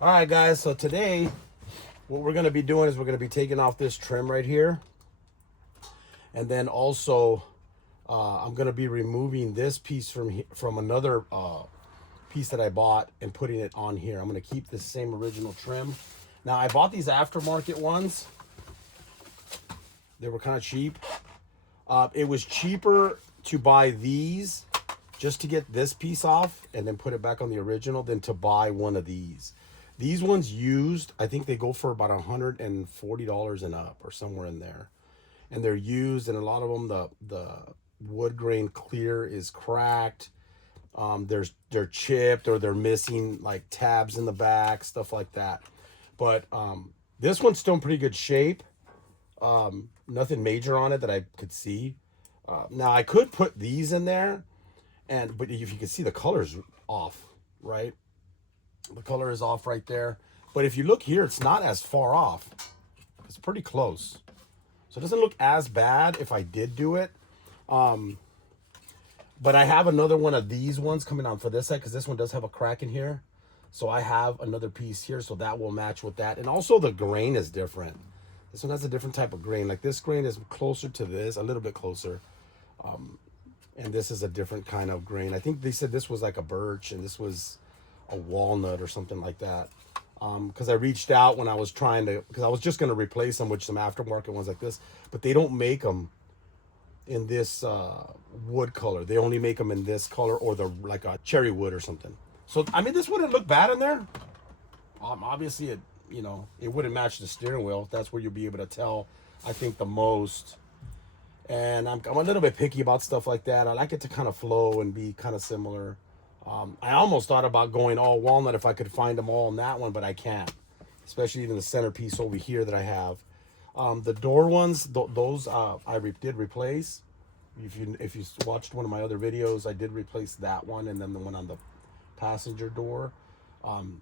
All right, guys, so today what we're going to be doing is we're going to be taking off this trim right here. And then also I'm going to be removing this piece from another piece that I bought and putting it on here. I'm going to keep the same original trim. Now, I bought these aftermarket ones. They were kind of cheap. It was cheaper to buy these just to get this piece off and then put it back on the original than to buy one of these. These ones used, I think they go for about $140 and up or somewhere in there. And they're used, and a lot of them, the wood grain clear is cracked. They're chipped, or they're missing like tabs in the back, stuff like that. But this one's still in pretty good shape. Nothing major on it that I could see. Now I could put these in there, but if you can see, the color's off, right? The color is off right there. But if you look here, it's not as far off. It's pretty close. So it doesn't look as bad if I did do it. But I have another one of these ones coming on for this side, because this one does have a crack in here. So I have another piece here, so that will match with that. And also the grain is different. This one has a different type of grain. Like this grain is closer to this, a little bit closer. And this is a different kind of grain. I think they said this was like a birch and this was a walnut or something like that. Because I reached out when I was trying to, because I was just going to replace them with some aftermarket ones like this, but they don't make them in this wood color. They only make them in this color, or like a cherry wood or something. So I mean, this wouldn't look bad in there. Obviously it, it wouldn't match the steering wheel. That's where you'll be able to tell, I think, the most. And I'm a little bit picky about stuff like that. I like it to kind of flow and be kind of similar. I almost thought about going all walnut if I could find them all in that one, but I can't. Especially even the centerpiece over here that I have. The door ones, those I did replace. If you watched one of my other videos, I did replace that one, and then the one on the passenger door. And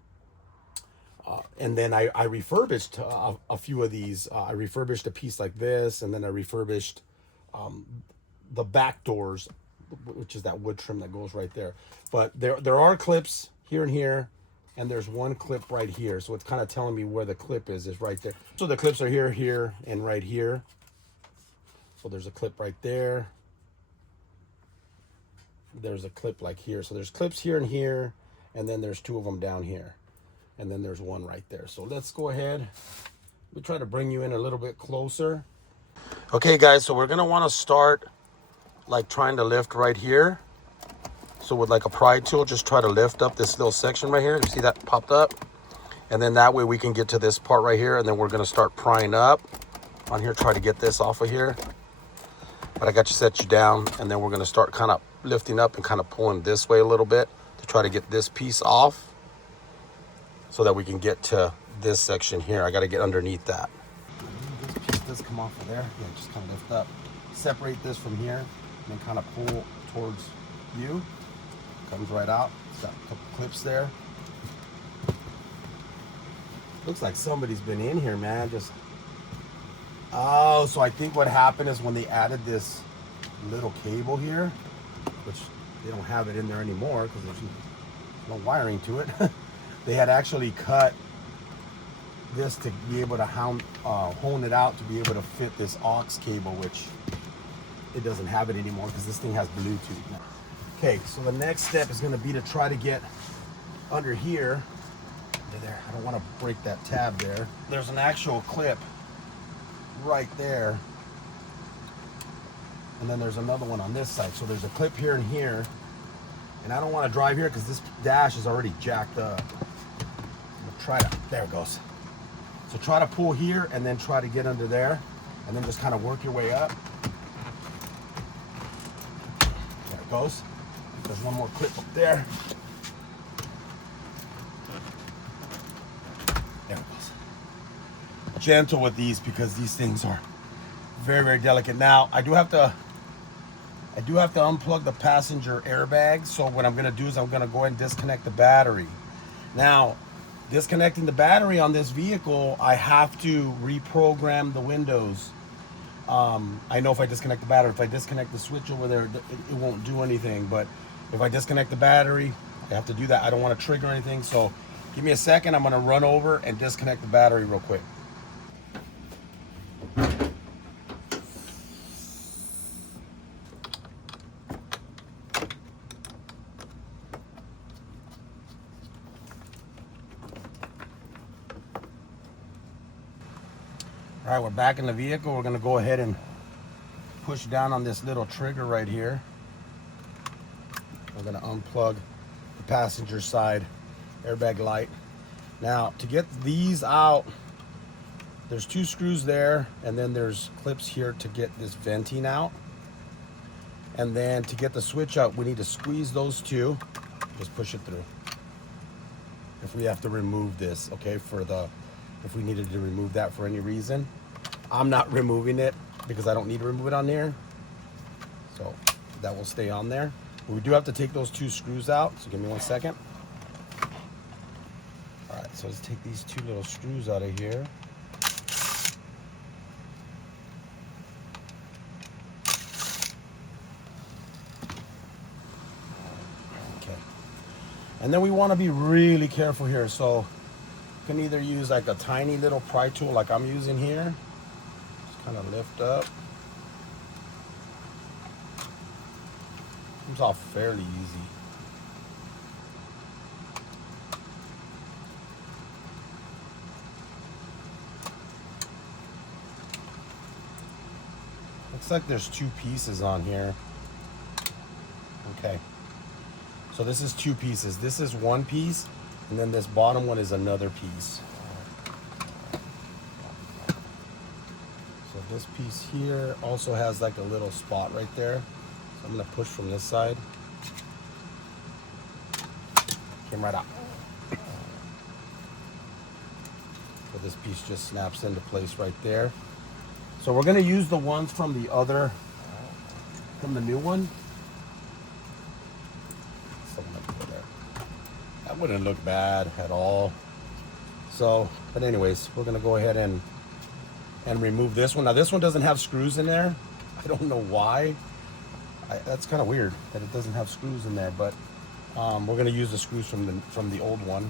then I refurbished a few of these. I refurbished a piece like this, and then I refurbished the back doors, which is that wood trim that goes right there. But there are clips here and here, and there's one clip right here. So it's kind of telling me where the clip is right there. So the clips are here, here, and right here. So there's a clip right there. There's a clip like here. So there's clips here and here, and then there's two of them down here. And then there's one right there. So let's go ahead. We'll try to bring you in a little bit closer. Okay, guys, so we're going to want to start like trying to lift right here. So with like a pry tool, just try to lift up this little section right here. You see that popped up? And then that way we can get to this part right here, and then we're going to start prying up on here, try to get this off of here. But I got you set you down, and then we're going to start kind of lifting up and kind of pulling this way a little bit to try to get this piece off so that we can get to this section here. I got to get underneath that. This piece does come off of there. Yeah, just kind of lift up. Separate this from here, and then kind of pull towards you. Comes right out. It's got a couple clips there. Looks like somebody's been in here, man. Oh, so I think what happened is when they added this little cable here, which they don't have it in there anymore because there's no wiring to it. They had actually cut this to be able to hone it out to be able to fit this aux cable, which it doesn't have it anymore because this thing has Bluetooth now. Okay, so the next step is going to be to try to get under here. There, I don't want to break that tab there. There's an actual clip right there, and then there's another one on this side. So there's a clip here and here, and I don't want to drive here because this dash is already jacked up. Try to, there it goes. So try to pull here and then try to get under there, and then just kind of work your way up. There it goes. There's one more clip up there. There it goes. Gentle with these because these things are very, very delicate. Now I do have to unplug the passenger airbag. So what I'm going to do is I'm going to go ahead and disconnect the battery. Now, disconnecting the battery on this vehicle, I have to reprogram the windows. I know if I disconnect the battery, if I disconnect the switch over there, it won't do anything. But if I disconnect the battery, I have to do that. I don't want to trigger anything. So Give me a second. I'm going to run over and disconnect the battery real quick. All right, we're back in the vehicle. We're going to go ahead and push down on this little trigger right here. We're going to unplug the passenger side airbag light. Now, to get these out, there's 2 screws there, and then there's clips here to get this venting out. And then to get the switch out, we need to squeeze those 2. Just push it through. If we have to remove this, okay, if we needed to remove that for any reason. I'm not removing it because I don't need to remove it on there. So that will stay on there. But we do have to take those 2 screws out. So give me 1 second. All right, so let's take these 2 little screws out of here. Okay. And then we want to be really careful here. So you can either use like a tiny little pry tool like I'm using here. Just kind of lift up. Comes off fairly easy. Looks like there's 2 pieces on here. Okay. So this is 2 pieces. This is 1 piece, and then this bottom one is another piece. So this piece here also has like a little spot right there. So I'm gonna push from this side. Came right out. So this piece just snaps into place right there. So we're gonna use the ones from the new one. That wouldn't look bad at all. So, but anyways, we're gonna go ahead and remove this one. Now this one doesn't have screws in there. I don't know why. That's kind of weird that it doesn't have screws in there, but we're gonna use the screws from the old one.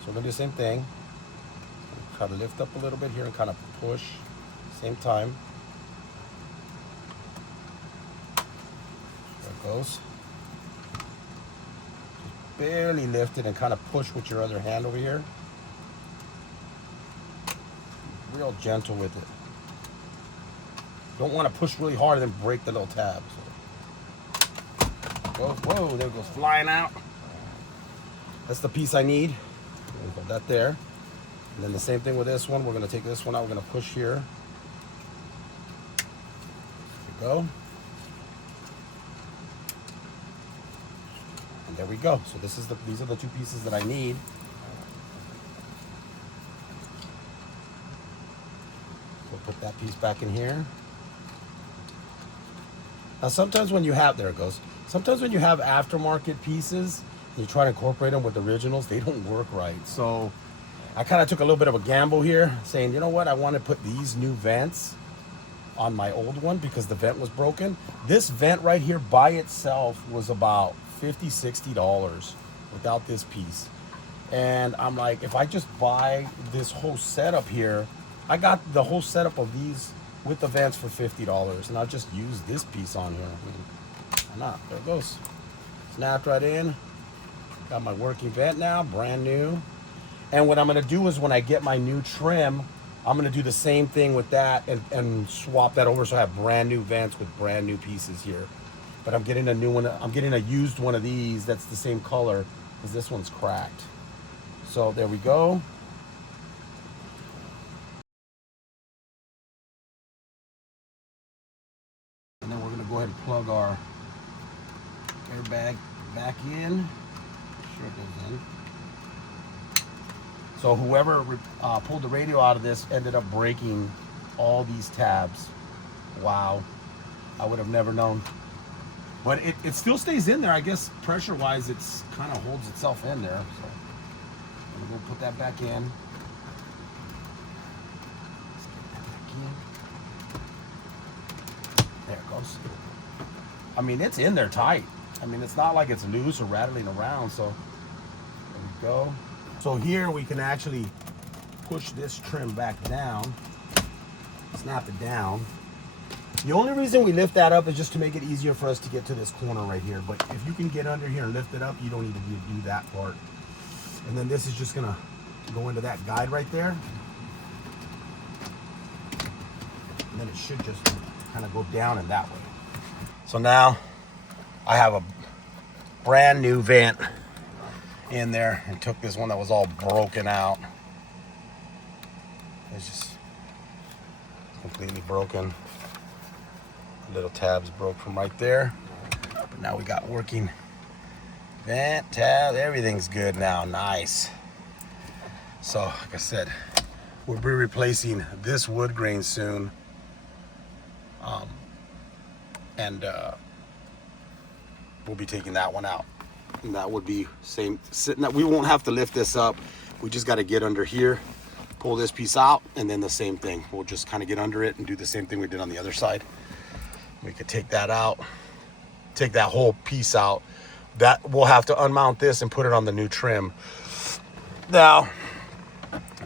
So we're gonna do the same thing. Try to lift up a little bit here and kind of push. Same time. There it goes. Just barely lift it and kind of push with your other hand over here. Real gentle with it. Don't want to push really hard and then break the little tab. So. Whoa, there it goes flying out. That's the piece I need. Put that there. And then the same thing with this one. We're going to take this one out. We're going to push here. There we go. And there we go. So these are the 2 pieces that I need. We'll put that piece back in here. Now sometimes when you have, there it goes. Sometimes when you have aftermarket pieces and you try to incorporate them with originals, they don't work right. So I kind of took a little bit of a gamble here, saying, you know what, I want to put these new vents on my old one because the vent was broken. This vent right here by itself was about $50, $60 without this piece. And I'm like, if I just buy this whole setup here, I got the whole setup of these with the vents for $50, and I'll just use this piece on here. I mean, why not? There it goes. Snapped right in. Got my working vent now, brand new. And what I'm gonna do is when I get my new trim, I'm gonna do the same thing with that and swap that over so I have brand new vents with brand new pieces here. But I'm getting a new one. I'm getting a used one of these that's the same color because this one's cracked. So there we go. And then we're gonna go ahead and plug our airbag back in. Sure it goes in. So whoever pulled the radio out of this ended up breaking all these tabs. Wow, I would have never known. But it still stays in there. I guess pressure-wise, it's kind of holds itself in there. So I'm gonna go put that back in. Let's get that back in. There it goes. I mean, it's in there tight. I mean, it's not like it's loose or rattling around. So there we go. So here we can actually push this trim back down, snap it down. The only reason we lift that up is just to make it easier for us to get to this corner right here. But if you can get under here and lift it up, you don't need to do that part. And then this is just gonna go into that guide right there. And then it should just kind of go down in that way. So now I have a brand new vent in there and took this one that was all broken out. It's just completely broken. Little tabs broke from right there. But now we got working vent tab. Everything's good now. Nice. So, like I said, we'll be replacing this wood grain soon. We'll be taking that one out. And that would be same sitting that we won't have to lift this up. We just got to get under here, pull this piece out, and then the same thing. We'll just kind of get under it and do the same thing we did on the other side. We could take that out, take that whole piece out. That we'll have to unmount this and put it on the new trim. Now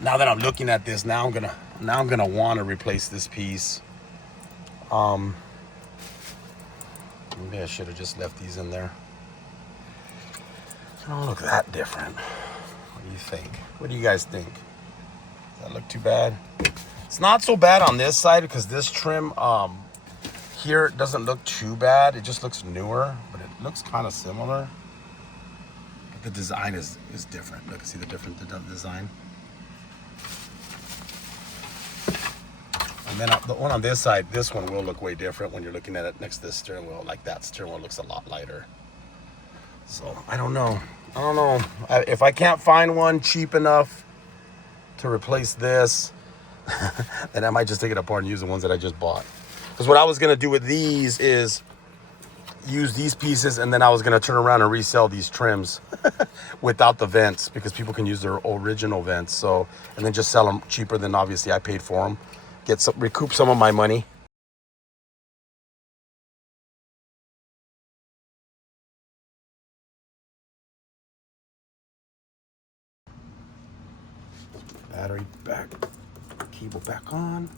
that I'm looking at this, now I'm gonna want to replace this piece. Maybe I should have just left these in there. It don't look that different. What do you think? What do you guys think? Does that look too bad? It's not so bad on this side because this trim here it doesn't look too bad. It just looks newer, but it looks kind of similar. But the design is different. Look, see the different design. And then the one on this side, this one will look way different when you're looking at it next to the steering wheel. Like that steering wheel looks a lot lighter. So I don't know. If I can't find one cheap enough to replace this, then I might just take it apart and use the ones that I just bought. Because what I was gonna do with these is use these pieces, and then I was gonna turn around and resell these trims without the vents, because people can use their original vents. So, and then just sell them cheaper than obviously I paid for them. Recoup some of my money. Battery back, cable back on.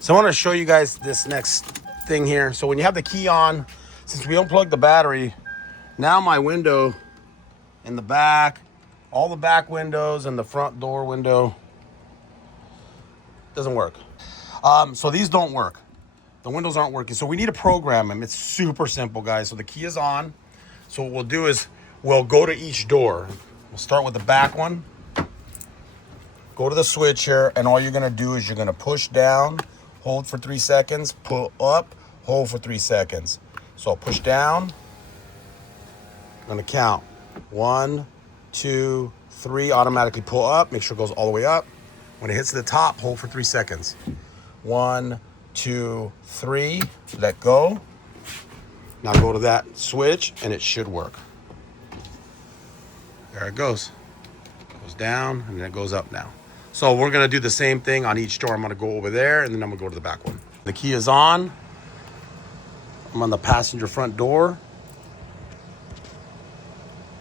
So I want to show you guys this next thing here. So when you have the key on, since we unplugged the battery, now my window in the back, all the back windows and the front door window doesn't work. So these don't work. The windows aren't working. So we need to program them. It's super simple, guys. So the key is on. So what we'll do is we'll go to each door. We'll start with the back one. Go to the switch here, and all you're gonna do is you're gonna push down, hold for 3 seconds, pull up, hold for 3 seconds. So I'll push down. I'm gonna count 1, 2, 3, automatically pull up, make sure it goes all the way up. When it hits the top, hold for 3 seconds. 1, 2, 3, let go. Now go to that switch and it should work. There it goes. Goes down and then it goes up now. So we're gonna do the same thing on each door. I'm gonna go over there and then I'm gonna go to the back one. The key is on. I'm on the passenger front door.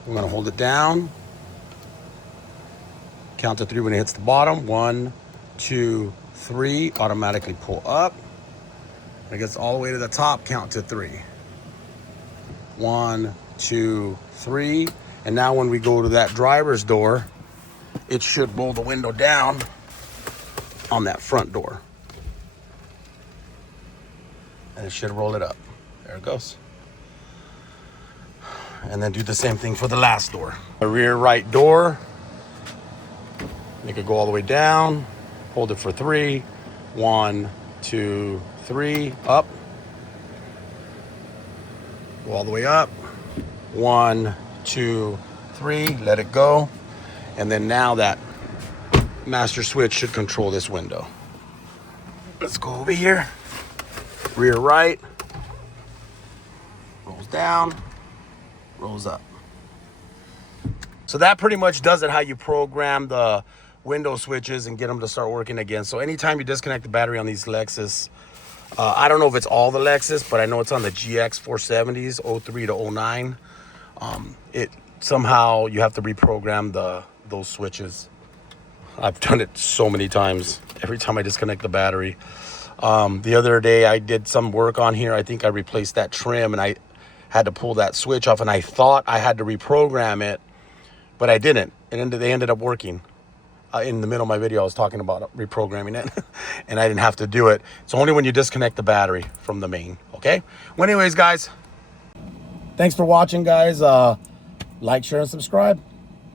I'm gonna hold it down. Count to 3 when it hits the bottom. 1, 2, 3, automatically pull up. When it gets all the way to the top, count to 3. 1, 2, 3. And now when we go to that driver's door, it should roll the window down on that front door. And it should roll it up. There it goes. And then do the same thing for the last door. The rear right door, make it go all the way down, hold it for 3. 1, 2, 3, up. Go all the way up. 1, 2, 3, let it go. And then now that master switch should control this window. Let's go over here. Rear right, rolls down, rolls up. So that pretty much does it, how you program the window switches and get them to start working again. So anytime you disconnect the battery on these Lexus, I don't know if it's all the Lexus, but I know it's on the GX470s, 03 to 09. It somehow you have to reprogram those switches. I've done it so many times. Every time I disconnect the battery. The other day I did some work on here. I think I replaced that trim and I had to pull that switch off, and I thought I had to reprogram it, but I didn't. And then they ended up working. In the middle of my video, I was talking about reprogramming it and I didn't have to do it. It's only when you disconnect the battery from the main, okay? Well, anyways, guys, thanks for watching, guys. Like, share, and subscribe.